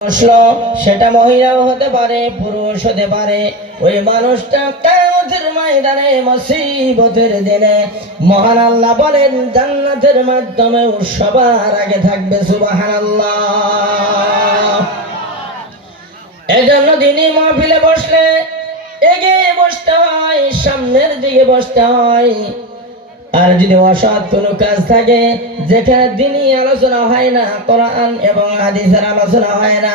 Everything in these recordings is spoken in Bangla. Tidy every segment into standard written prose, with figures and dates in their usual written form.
আসলো, সেটা মহিলাও হতে পারে, পুরুষ হতে পারে। ওই মানুষটা কিয়ামতের ময়দানে মুসিবতের দিনে মহান আল্লাহ বলেন জান্নাতের মাধ্যমে সবার আগে থাকবে। সুবহানাল্লাহ। এজন্য দিনই মাহফিলে বসলে এগিয়ে বসতে হয়, সামনের দিকে বসতে হয়। আর যদি অসৎ কোনো কাজ থাকে, যেখানে দিনই আলোচনা হয় না, কোরআন এবং হাদিসের আলোচনা হয় না,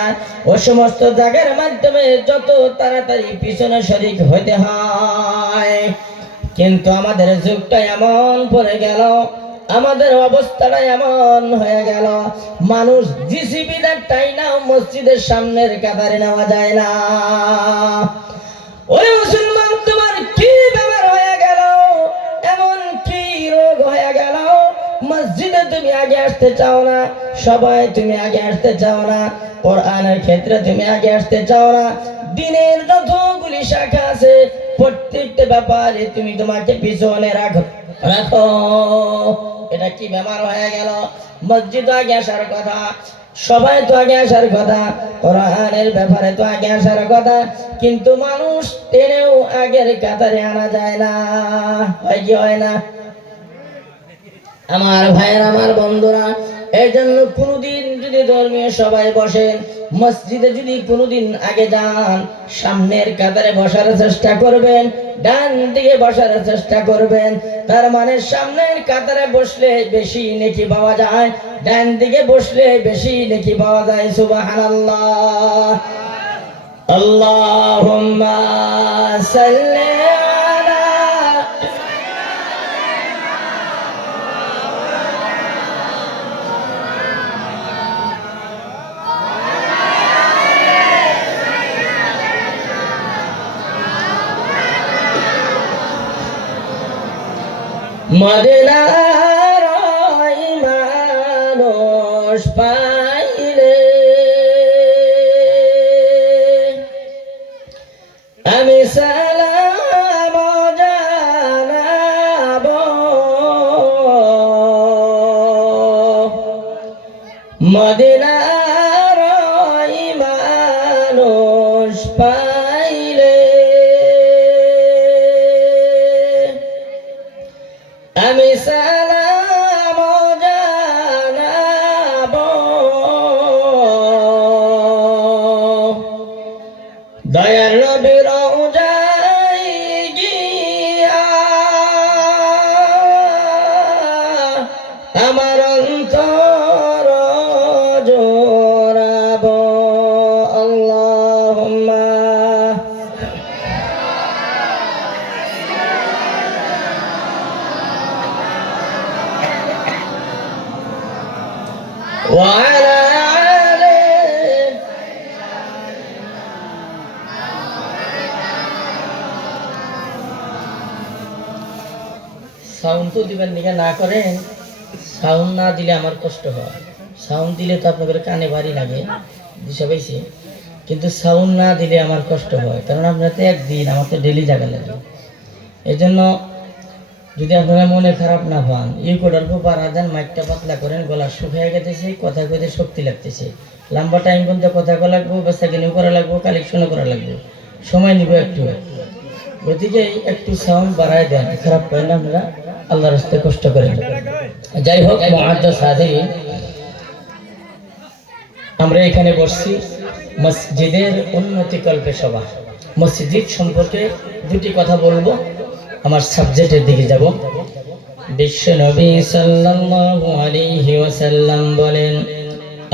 ও সমস্ত জায়গার মাধ্যমে যত তাড়াতাড়ি পিছনে শরীক হইতে হয়। কিন্তু আমাদের যুগটা এমন পড়ে গেল, আমাদের অবস্থাটা এমন হয়ে গেল, মানুষ জিসিবিদের টাইনাও মসজিদের সামনের কাতারে নেওয়া যায় না। ওই মুসলমান, তোমার কি ব্যাপার হয়ে গেল? এমন কি রোগ হয়ে গেল? মসজিদে তুমি আগে আসতে চাও না, সবাই তুমি আগে আসতে চাও না, কোরআনের ক্ষেত্রে তুমি আগে আসতে চাও না, দিনের যতগুলি শাখা আছে প্রত্যেকটা ব্যাপারে তুমি তোমাকে পিছনে রাখো। এটা কি ব্যাপার হয়ে গেল? মসজিদ আগে আসার কথা, সবাই তো আগে আসার কথা, কোরআনের ব্যাপারে তো আগে আসার কথা, কিন্তু মানুষ টেনেও আগের কাতারে আনা যায় না। হয় কি হয় না? আমার ভাইয়ের, আমার বন্ধুরা, এই জন্য কোনদিন যদি ধর্মীয় সবাই বসেন, মসজিদে যদি কোনদিন আগে যান, সামনের কাতারে বসার চেষ্টা করবেন, ডান দিকে বসার চেষ্টা করবেন। তার মানে সামনের কাতারে বসলে বেশি নেকি পাওয়া যায়, ডান দিকে বসলে বেশি নেকি পাওয়া যায়। সুবহানাল্লাহ। আল্লাহুম্মা সাল্লি মদিনার মানুষ পাইলে আমি সালাম জানাব, মদিনার মানুষ পাইলে আমি সালাম জানাব, দয়ার নবীর রওজায় গিয়া আমার অন্তর জোড়াব। আল্লাহুম্মা وعلى آله। সাউন্ড তো দিবেন নিকে না করেন, সাউন্ড না দিলে আমার কষ্ট হয়। সাউন্ড দিলে তো আপনাদের কানে ভারী লাগে, দিশা পাইছি, কিন্তু সাউন্ড না দিলে আমার কষ্ট হয়, কারণ আপনার তো একদিন, আমার তো ডেলি জায়গা লাগে। এই জন্য যদি আপনারা মনে খারাপ না পান, এই কোটার পর আজান মাইকটা পাতলা করেন, গলা শুকিয়ে গেতেছে, কথা কইতে শক্তি লাগতেছে, লম্বা টাইম পর্যন্ত কথা করা লাগবো, বেচা কিনেও করা লাগবো, কালেকশনও করা লাগবো, সময় নিব একটু। গতিকে একটু সাউন্ড বাড়ায় দেন, খারাপ করেন না আপনারা, আল্লাহর রাস্তায় কষ্ট করেন। যাই হোক, মুআজ্জাজ হাজিরিন, আমরা এখানে বসছি মসজিদের উন্নতিকল্পে সভা। মসজিদ সম্পর্কে দুটি কথা বলবো, আমার সাবজেক্টের দিকে যাব। বিশ্ব নবী সাল্লাল্লাহু আলাইহি ওয়াসাল্লাম বলেন,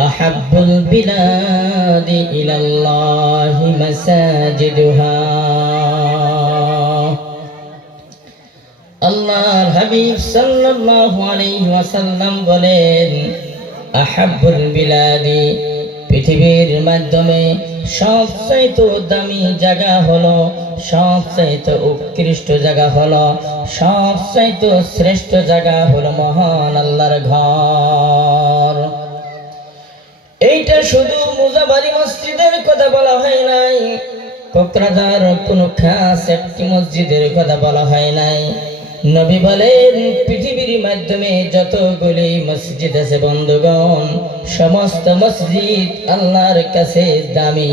আহাব্বুল বিলাদি ইলাল্লাহি মাসাজিদুহা। আল্লাহর হাবিব সাল্লাল্লাহু আলাইহি ওয়াসাল্লাম বলেন, আহাব্বুল বিলাদি, পৃথিবীর মাধ্যমে সবচাইতে দামি জায়গা হলো, সবচাইতে উৎকৃষ্ট জায়গা হলো, সবচাইতে শ্রেষ্ঠ জায়গা হলো মহান আল্লাহর ঘর। এইটা শুধু মুজাবারি মসজিদের কথা বলা হয় নাই, কোকরাঝার কোনো খাস একটি মসজিদের কথা বলা হয় নাই, নবী বলেন পৃথিবীর মাধ্যমে যতগুলি মসজিদ আছে বন্ধুগণ, সমস্ত মসজিদ আল্লাহর কাছে দামি।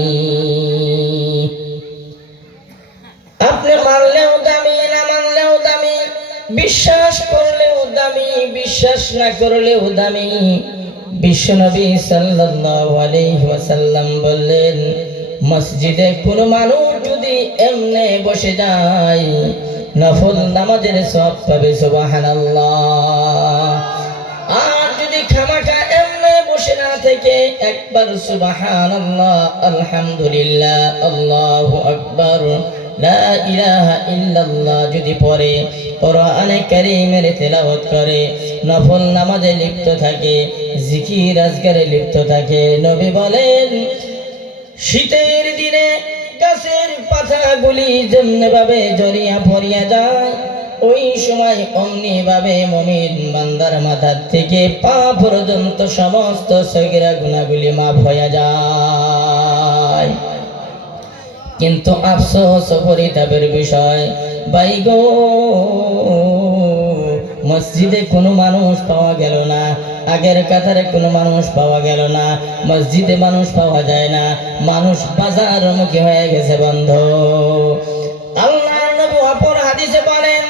আপনি মানলেও দামি, না মানলেও দামি, বিশ্বাস করলেও দামি, বিশ্বাস না করলেও দামি। বিশ্বনবী সাল্লাল্লাহু আলাইহি ওয়াসাল্লাম বললেন, মসজিদে কোনো মানুষ যদি এমনে বসে যায় নফল নামাজের সওয়াব পাবে, সুবহানাল্লাহ। আর যদি খামাখা এমনে বসে না থেকে একবার সুবহানাল্লাহ, আলহামদুলিল্লাহ, আল্লাহু আকবার, লা ইলাহা ইল্লাল্লাহ যদি পড়ে, কোরআনে কারীমের তেলাওয়াত করে, নফল নামাজে লিপ্ত থাকে, জিকির আজকারে লিপ্ত থাকে, নবী বলেন শীতের দিনে গাছের পাতাগুলি যেমনি ভাবে জড়িয়া পড়িয়া যায়, ওই সময় অমনি ভাবে মুমিন বান্দার মাথার থেকে পা পর্যন্ত সমস্ত সগীরা গুনাহগুলি মাফ হয়ে যায়। কিন্তু আফসোস পরিতাপের বিষয় ভাই গো, মসজিদে কোনো মানুষ পাওয়া গেল না, আগের কাতারে কোনো মানুষ পাওয়া গেল না, মসজিদে মানুষ পাওয়া যায় না, মানুষ বাজারমুখী হয়ে গেছে বন্ধু। আল্লাহর নবী অপর হাদিসে বলেন,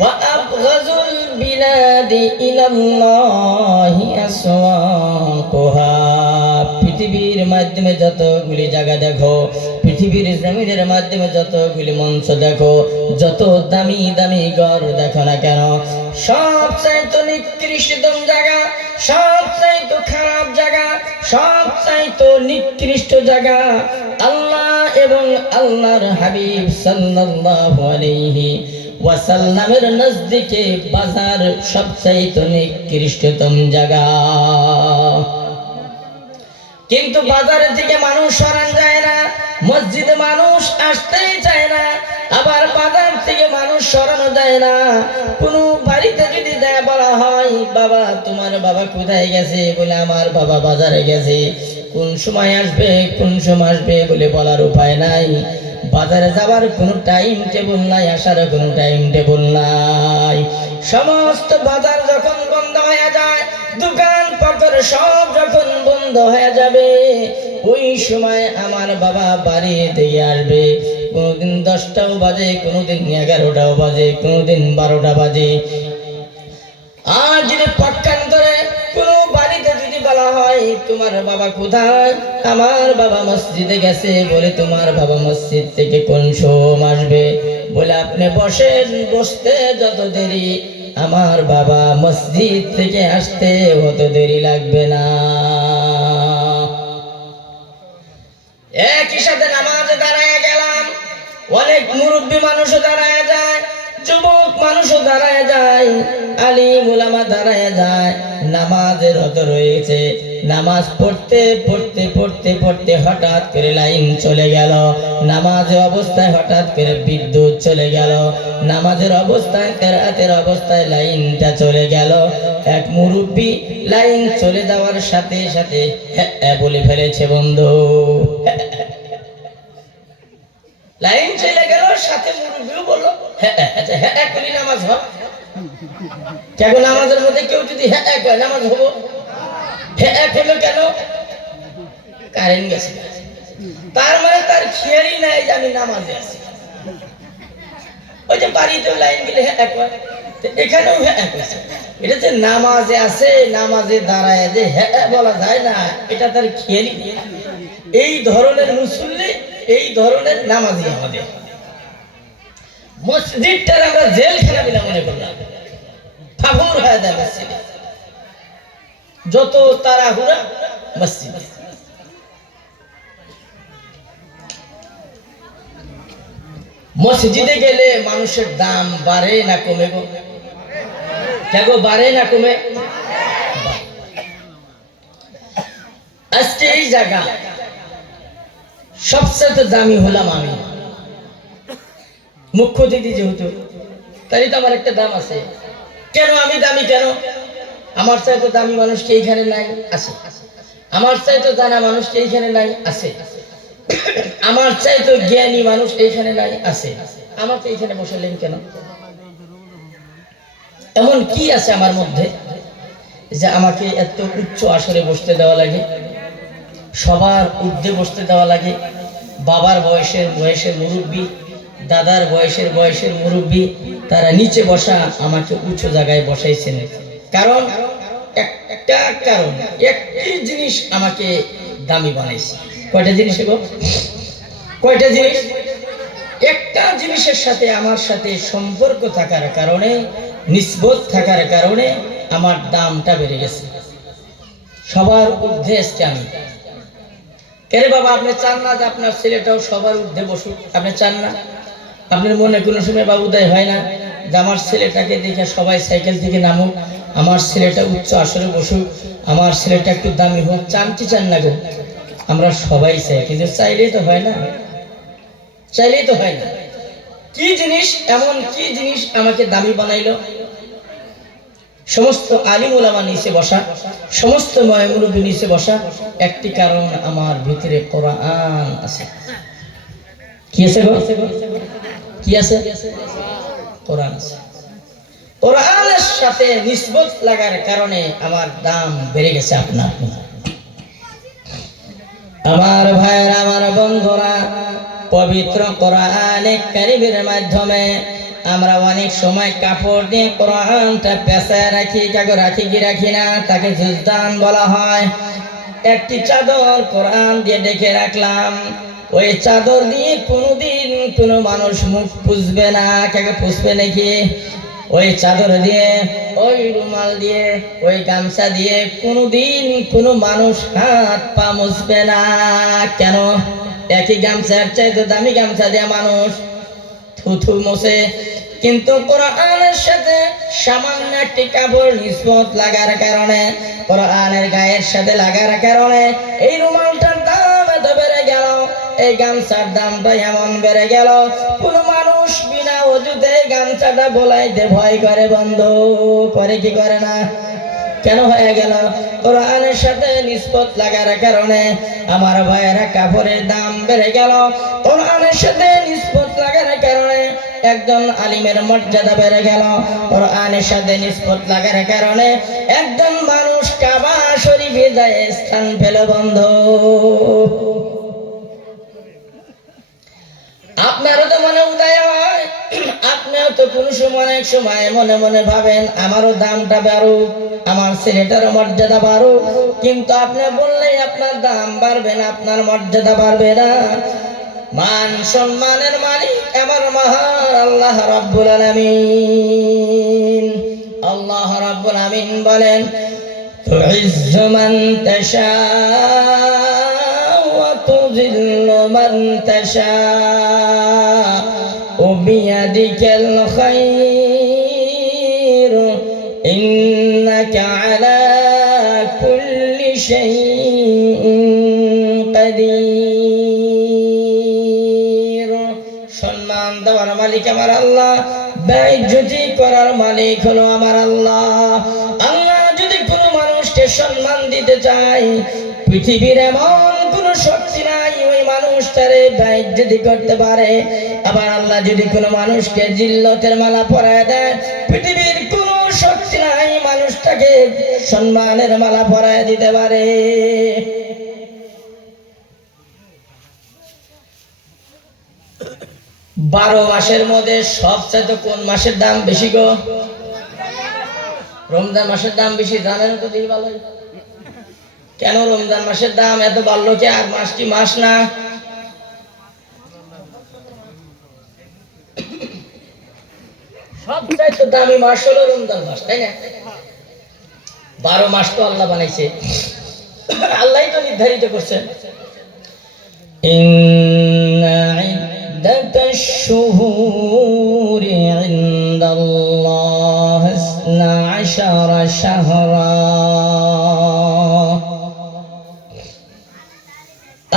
ওয়া আবগাযুল বিলাদি ইলাল্লাহি আসওয়াকুহা। পৃথিবীর মাধ্যমে যতগুলি জায়গা দেখো, পৃথিবীর জমিনের মাধ্যমে যতগুলি মঞ্চ দেখো, যত দামি দামি ঘর দেখো না কেন, সবচাইতে নিকৃষ্টতম জায়গা, সবচাইতে খারাপ জায়গা, সবচাইতে নিকৃষ্ট জায়গা আল্লাহ এবং আল্লাহর হাবিব সাল্লাল্লাহু আলাইহি ওয়াসাল্লামের নজদিকে বাজার সবচাইতে নিকৃষ্টতম জায়গা। কিন্তু বাজারের দিকে মানুষ সরান যায় না, মসজিদে মানুষ আসতেই চায় না, আবার বাজার থেকে মানুষ সরানো যায় না। কোনো বাড়িতে যদি দেয় বলা হয়, বাবা তোমার বাবা কোথায় গেছে, বলে আমার বাবা বাজারে গেছে, কোন সময় আসবে কোন সময় আসবে বলে বলার উপায় নাই। বাজারে যাওয়ার কোনো টাইম টেবিল নাই, আসার কোনো টাইম টেবিল নাই। সমস্ত বাজার যখন বন্ধ হয়ে যায়, দোকান পাকর সব যখন বন্ধ হয়ে যাবে, ওই সময় আমার বাবা বাড়ি থেকে আসবে। কোনদিন 10টাও বাজে, কোনদিন 11টাও বাজে, কোনদিন 12টা বাজে। আর যদি পক্ষান্তরে কোনো বাড়িতে যদি বলা হয় তোমার বাবা কোথায়, আমার বাবা মসজিদে গেছে, বলে তোমার বাবা মসজিদ থেকে কোন সময় আসবে, বলে আপনি বসেন, বসতে যত দেরি, আমার বাবা মসজিদ থেকে আসতে অত দেরি লাগবে না। একই সাথে নামাজে দাঁড়ায় গেলাম, অনেক মুরব্বী মানুষও দাঁড়ায় যায়, যুবক মানুষও দাঁড়ায় যায়, আলিম উলামা দাঁড়ায় যায়, নামাজের রত রয়েছে, নামাজ পড়তে পড়তে পড়তে পড়তে হঠাৎ করে লাইন চলে গেল, নামাজের অবস্থায় হঠাৎ করে বিদ্যুৎ চলে গেল, নামাজের অবস্থায় কেরাতের অবস্থায় লাইনটা চলে গেল। এক মুরব্বী লাইন চলে যাওয়ার সাথে সাথে হ্যাঁ বলে ফেলেছে বন্ধু, লাইন চলে গেল, সাথে মুরব্বীও বললো হ্যাঁ আচ্ছা হ্যাঁ করি নামাজ হবে। কেন নামাজের মধ্যে কেউ যদি হ্যাঁ কয় নামাজ হবো, হ্যাঁ হলো কেন, কারেন্ট গেছে, তার মানে তার খেয়ালই নাই যে আমি নামাজে আছি। ওই যে বাড়িতেও লাইন গেলে হ্যাঁ কয়, এখানেও হ্যাঁ কইছে, এটা যে নামাজে আছে, নামাজে দাঁড়ায় যে হ্যাঁ বলা যায় না, এটা তার খেয়ালই। এই ধরনের মুসল্লি, এই ধরনের নামাজি আমাদের মসজিদটার আমরা জেলখানা বিনা মনে করলাম, ফাহুর হয়ে যায় মসজিদ, যত তাড়াহুড়া মসজিদ। মসজিদে গেলে মানুষের দাম বাড়ে না কমে গো? কেন বাড়ে না কমে? আজকে এই জায়গা সবচেয়ে দামি হলাম আমি, মুখ্য অতিথি যেহেতু, তাই তো আমার একটা দাম আছে। কেন আমি দামি? কেন আমার চাইতে দামি মানুষ কি এইখানে নাই? আছে। আমার চাইতে জানা মানুষ কি এইখানে নাই? আছে। আমার চাইতে জ্ঞানী মানুষ এইখানে নাই? আছে। আমার তো এইখানে বসালেন কেন? এমন কি আছে আমার মধ্যে যে আমাকে এত উচ্চ আসরে বসতে দেওয়া লাগে, সবার ঊর্ধ্বে বসতে দেওয়া লাগে? বাবার বয়সের মুরব্বী, দাদার বয়সের মুরব্বী, তারা নিচে বসা, আমাকে উঁচু জায়গায় বসাইছেন। কারণ একটা কারণ, একটি জিনিস আমাকে দামি বানাইছে। কয়টা জিনিস গো? কয়টা জিনিস? একটা জিনিসের সাথে আমার সাথে সম্পর্ক থাকার কারণে, নিসবত থাকার কারণে আমার দামটা বেড়ে গেছে। সবার ঊর্ধ্বে আজকে আমি। কেন বাবা, আপনি চান না যে আপনার ছেলেটাও সবার ঊর্ধ্বে বসুক? আপনি চান না? আপনার মনে কোনো সময় বা উদয় হয় না যে আমার ছেলেটাকে দেখে সবাই সাইকেল থেকে নামুক, আমার ছেলেটা উচ্চ আসরে বসুক, আমার ছেলেটা একটু দামি হোক? চান কি চান না গো? আমরা সবাই চাই, কিন্তু চাইলেই তো হয় না, চাইলেই তো হয় না। কি জিনিস, এমন কি জিনিস আমাকে দামি বানাইলো? সমস্ত আলিম ওলামা নিচে বসা, সমস্ত মুরব্বী নিচে বসা, একটি কারণ, আমার ভিতরে কোরআন আছে। কি আছে গো? কি আছে? কোরআন আছে। কোরআনের সাথে নিসবত লাগার কারণে আমার দাম বেড়ে গেছে আপনা আপনি। আমার ভাইয়েরা, আমার বন্ধুরা, পবিত্র কোরআনে কারীমের মাধ্যমে আমরা অনেক সময় কাপড় দিয়ে কোরআনটা পেঁচায় রাখি। কাগজ রাখি কি রাখি না? তাকে জুজদান বলা হয়। একটি চাদর কোরআন দিয়ে ডেকে রাখলাম, ওই চাদর দিয়ে কোনোদিন কোনো মানুষ মুখ পুছবে না। কাকে পুছবে নাকি? ওই চাদর দিয়ে, ওই রুমাল দিয়ে, ওই গামছা দিয়ে কোনোদিন কোনো মানুষ হাত পা মুছবে না। কেন? একই গামছার চাইতে দামি গামছা দিয়ে মানুষ থুথু মোছে। কিন্তু কোরআনের সাথে সামান্য একটি কাপড় নিসবত লাগার কারণে, কোরআনের গায়ের সাথে লাগার কারণে এই রুমালটার দাম এত বেড়ে গেল, এই গামছার দামটা এমন বেড়ে গেল, কোন মানুষ বিনা অজুতে গামছাটা বোলাইতে ভয় করে। বন্ধ করে কি করে না? কেন হয়ে গেল? কোরআনের সাথে নিসবত লাগার কারণে আমার ভাইয়েরা কাপড়ের দাম বেড়ে গেল। কোরআনের সাথে নিসবত লাগার কারণে একজন আলিমের মর্যাদা বেড়ে গেল। কোরআনের সাথে নিসবত লাগার কারণে একজন মানুষ কাবা শরীফে যায় স্থান পেল। বন্ধ, আপনারও তো মনে উদয় হয়, আপনিও তো কোন সময় অনেক সময় মনে মনে ভাবেন আমারও দামটা বাড়ুক, আমার ছেলেটারও মর্যাদা বাড়ুক। কিন্তু আপনি বললেই আপনার দাম বাড়বে না, আপনার মর্যাদা বাড়বে না। মান সম্মানের মালিক আমার মহান আল্লাহ রাব্বুল আলামিন। আল্লাহ রাব্বুল আলামিন বলেন, তুইজ্জু মান তাশা ওয়া তুযিল্লু মান তাশা বিয়াদিকাল খায়র ইন্নাকা আলা কুল্লি শাইইন কাদির। সম্মান দেওয়ার মালিক আমার আল্লাহ, বেইজ্জতি করার মালিক হলো আমার আল্লাহ। আল্লাহ যদি কোনো মানুষকে সম্মান দিতে চায়, পৃথিবীর এমন কোনো শক্তি নাই ওই মানুষটারে বেইজ্জতি করতে পারে। আবার আল্লাহ যদি কোনো মানুষকে জিল্লতের মালা পরায় দেয়, পৃথিবীর কোনো শক্তি নাই মানুষটাকে সম্মানের মালা পরায় দিতে পারে। 12 মাসের মধ্যে সবচেয়ে কোন মাসের দাম বেশি গো? রমজান মাসের দাম বেশি। জানেন তো? দেখি ভালো। কেন রমজান মাসের দাম এত বাড়লো? কি আর মাসটি মাস না? সবচাইতে দামি মাস হলো রমজান মাস, তাই না? 12 মাস তো আল্লাহ বানাইছে, আল্লাহ তো নির্ধারিত করছেন। ইদ্দাতাশ শুহুরি ইনদাল্লাহ 12 শাহরা।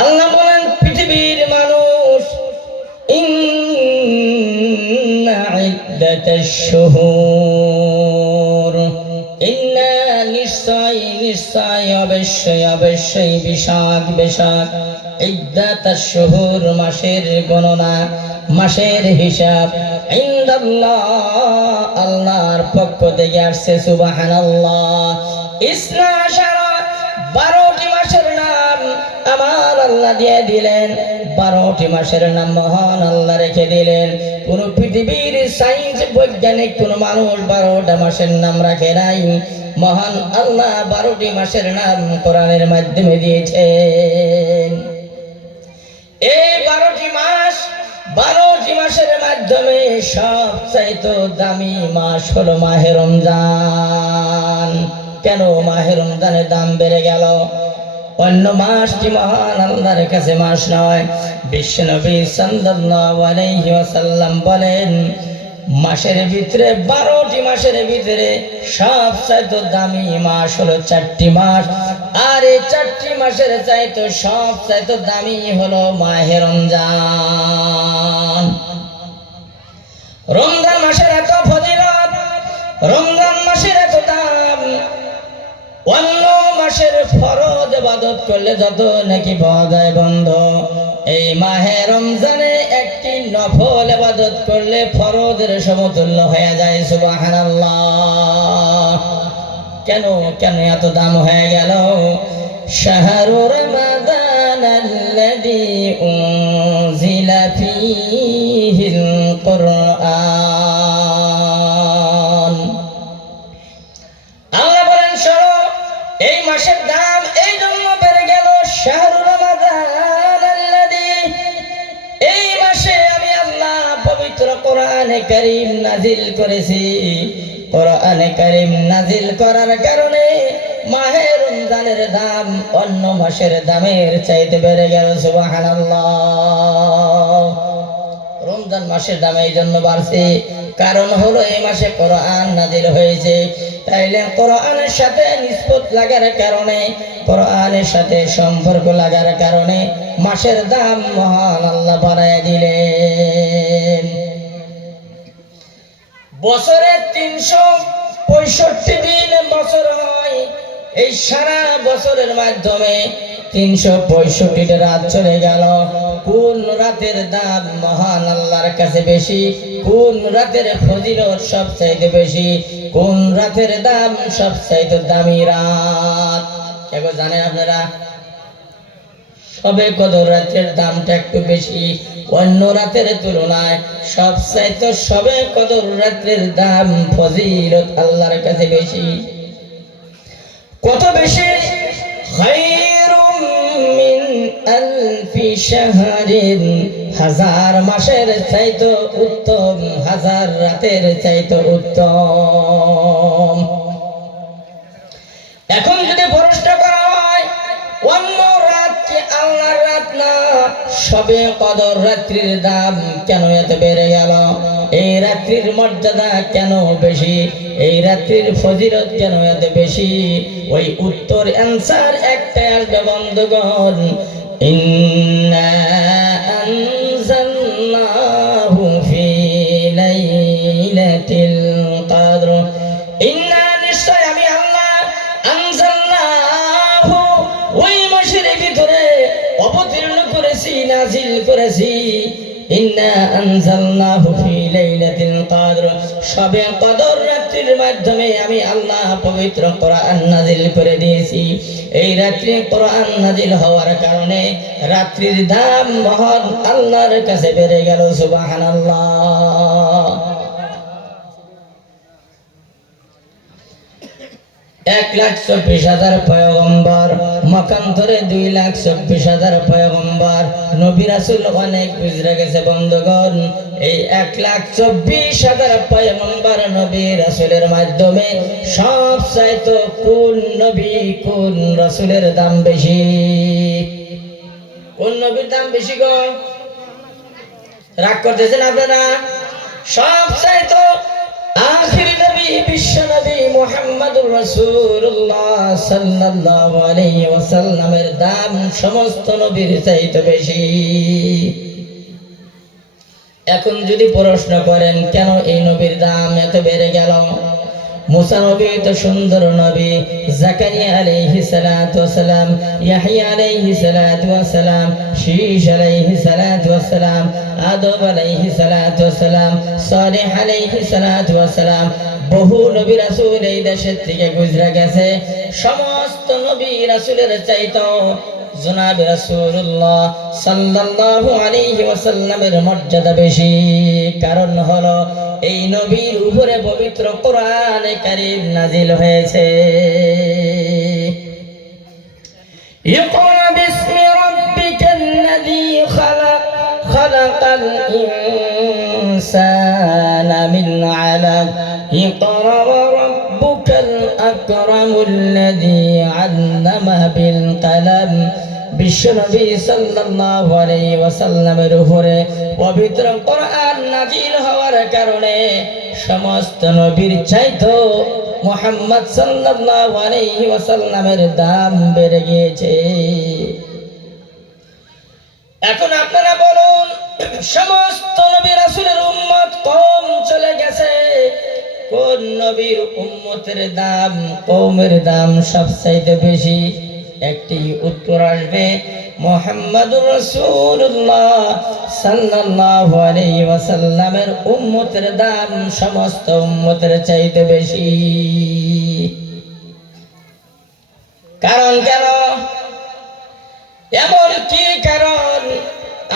আল্লাহ বলেন, পৃথিবীর মানুষ, ইন্না ইদ্দাতাশ শুহুর, ইন্না নিশ্চয় নিশ্চয় অবশ্যই অবশ্যই বিশাখ ইদ্দাতাশ শুহুর মাসের গণনা, মাসের হিসাব ইনদাল্লাহ আল্লাহর পক্ষ থেকে আসছে। সুবহানাল্লাহ। ইসনা আশারা 12টি মাসের নাম আমার আল্লাহ দিয়ে দিলেন। 12টি মাসের নাম মহান আল্লাহ রেখে দিলেন। কোন পৃথিবীর সায়েন্স বৈজ্ঞানিক কোন মানুষ 12টা মাসের নাম রাখে নাই। মহান আল্লাহ 12টি মাসের নাম কোরআনের মাধ্যমে দিয়েছেন। এই 12টি মাসের মাধ্যমে সবচাইতে দামি মাস হলো মাহে রমজান। কেন মাহে রমজানের দাম বেড়ে গেল? অন্য মাসটি মহান আল্লাহর কাছে মাস নয়। বিশ্বনবী সাল্লাল্লাহু আলাইহি ওয়াসাল্লাম বলেন, মাসের ভিতরে 12টি মাসের ভিতরে সবচাইতে দামি মাস হলো 4টি মাস। আর এই 4টি মাসের চাইতে সবচাইতে দামি হলো মাহে রমজান। রমজান মাসের এত ফজিলত, রমজান মাসের এত দাম, অন্য মাসের ফরজ ইবাদত করলে যত নাকি পাওয়া যায় বন্ধ, এই মাহে রমজানে একটি নফল ইবাদত করলে ফরজের সমতুল্য হয়ে যায়। সুবহানাল্লাহ। কেন কেন এত দাম হয়ে গেল? শাহরু রমাদানাল্লাযী উনজিলা ফীহিল কুরআন। আল্লাহ বলেন শোনো, এই মাসের দাম এই জন্য বেড়ে গেল। শাহরু রমাদানাল্লাযী, এই মাসে আমি আল্লাহ পবিত্র কোরআনে কারীম নাজিল করেছি। কোরআনে কারীম নাজিল করার কারণে মাহে রমজানের দাম অন্য মাসের দামের চাইতে বেড়ে গেল। সুবহানাল্লাহ। রমজান মাসের দাম এই জন্য বাড়ছে, কারণ হলো এই মাসে কোরআন নাজিল হয়েছে। তাইলে কোরআনের সাথে নিসবত লাগার কারণে, কোরআনের সাথে সম্পর্ক লাগার কারণে মাসের দাম মহান আল্লাহ বাড়ায় দিলেন। বছরে 365 দিন বছর হয়। এই সারা বছরের মাধ্যমে 365টা রাত চলে গেল। কোন রাতের দাম মহান আল্লাহর কাছে বেশি? কোন রাতের ফজিলত সবচাইতে বেশি? কোন রাতের দাম সবচাইতে দামি রাত? কেউ জানেন আপনারা? সবে কদর রাতের দামটা একটু বেশি অন্য রাতের তুলনায়। সবচাইতে সবে কদর রাতের দাম ফজিলত আল্লাহর কাছে বেশি। কত বেশি? খায়রুম মিন আলফি শাহরিন, 1000 মাসের চাইতে উত্তম, 1000 রাতের চাইতে উত্তম। এখন যদি প্রশ্ন করা হয়, অন্য রাত কি আল্লাহর রাত না? সবে কদর রাত্রির দাম কেন এত বেড়ে গেল? এই রাত্রির মর্যাদা কেন বেশি? এই রাত্রির ফজিলত কেন এত বেশি? ওই উত্তর অ্যানসার একটাই আসবে বন্ধুগণ। ইন্না আনজালনাহু ফি লাইলাতিল কদর। ইন্না, নিশ্চয় আমি আল্লাহ, আনজালনাহু, ওই মাসের ভিতরে অবতীর্ণ করেছি, নাজিল করেছি। ইন্না আনজালনাহু ফি লাইলাতিল কদর, সবে কদর রাত্রির মাধ্যমে আমি আল্লাহ পবিত্র কোরআন নাজিল করে দিয়েছি। এই রাত্রি কোরআন নাজিল হওয়ার কারণে রাত্রির দাম মহান আল্লাহর কাছে বেড়ে গেল। সুবহানাল্লাহ। 1,24,000 পয়গম্বর, মকান্তরে 2,24,000 পয়গম্বর, নবী রাসূল অনেক গুজরে গেছে বন্ধুগণ। এই 1,24,000 পয়গম্বর নবী রাসূলের মাধ্যমে সবচাইতে কোন নবী কোন রাসূলের দাম বেশি? কোন নবীর দাম বেশি গো? রাগ করতেছেন আপনারা? সবচাইতে আখিরি নবী বিশ্ব নবী মুহাম্মদুর রাসূলুল্লাহ সাল্লাল্লাহু আলাইহি ওয়াসাল্লামের দাম সমস্ত নবীর চাইতে বেশি। এখন যদি প্রশ্ন করেন কেন এই নবীর দাম এত বেড়ে গেল? মুসা নবী তো সুন্দর নবী, জাকারিয়া আলাইহিস সালাতু ওয়াস সালাম, ইয়াহইয়া আলাইহিস সালাতু ওয়াস সালাম, শীশ আলাইহিস সালাতু ওয়াস সালাম, আদম আলাইহিস সালাতু ওয়াস সালাম, সালেহ আলাইহিস সালাতু ওয়াস সালাম, বহু নবী রাসূল এই দেশের থেকে গুজরা গেছে। সমস্ত নবী রাসূলের চাইতো জনাব রাসূলুল্লাহ সাল্লাল্লাহু আলাইহি ওয়াসাল্লামের মর্যাদা বেশি। কারণ হলো এই নবীর উপরে পবিত্র কোরআনে কারীম নাজিল হয়েছে। ইকরা বিসমি রাব্বিকাল্লাযী খালাক, খালাকাল ইনসানা মিন আলাক, ইকরা ওয়া রাব্বুকাল আকরামুল্লাযী আল্লামা বিল কলম। বিশ্বনবী সাল্লাল্লাহু আলাইহি ওয়াসাল্লামের উপরে পবিত্র কোরআন নাজিল হওয়ার কারণে সমস্ত নবীর চাইতো মুহাম্মদ সাল্লাল্লাহু আলাইহি ওয়াসাল্লামের দাম বেড়ে গিয়েছে। এখন আপনারা বলুন, সমস্ত নবী রাসূলের উম্মত কম চলে গেছে, কোন নবীর উম্মতের দাম, কওমের দাম সবচাইতে বেশি? একটি উত্তর আসবে, মুহাম্মাদুর রাসূলুল্লাহ সাল্লাল্লাহু আলাইহি ওয়াসাল্লামের উম্মতের দাম সমস্ত উম্মতের চাইতে বেশি। কারণ কেন? এমন কি কারণ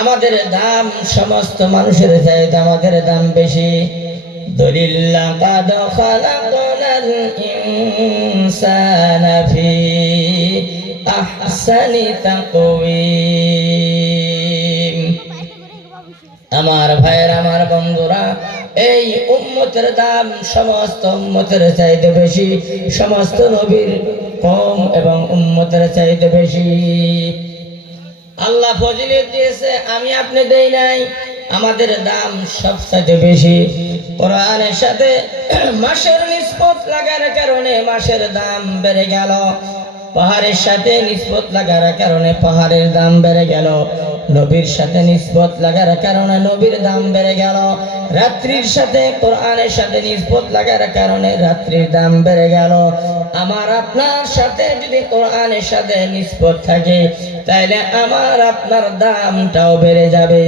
আমাদের দাম সমস্ত মানুষের চাইতে আমাদের দাম বেশি? দলিল, লাকাদ খালাকনাল ইনসানা ফি আহসানি তাকওয়িম। আমার ভাইয়ের, আমার বন্ধুরা, এই উম্মতের দাম সমস্ত উম্মতের চাইতে বেশি, সমস্ত নবীর কম এবং উম্মতের চাইতে বেশি। আল্লাহ ফজিলত দিয়েছে, আমি আপনি দেই নাই। আমাদের দাম সবচাইতে বেশি। কোরআনের সাথে মাসের নিসবত লাগার কারণে মাসের দাম বেড়ে গেল, পাহাড়ের সাথে নিসবত লাগার কারণে পাহাড়ের দাম বেড়ে গেল, নবীর সাথে নিসবত লাগার কারণে নবীর দাম বেড়ে গেল, রাত্রির সাথে কোরআনের সাথে নিসবত লাগার কারণে রাত্রির দাম বেড়ে গেল। আমার আপনার সাথে যদি কোরআনের সাথে নিসবত থাকে, তাইলে আমার আপনার দামটাও বেড়ে যাবে।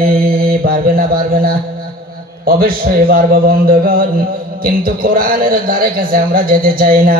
পারবে না? পারবে না? অবশ্যই পারবো বন্ধুগণ, কিন্তু কোরআনের দ্বারে কাছে আমরা যেতে চাই না।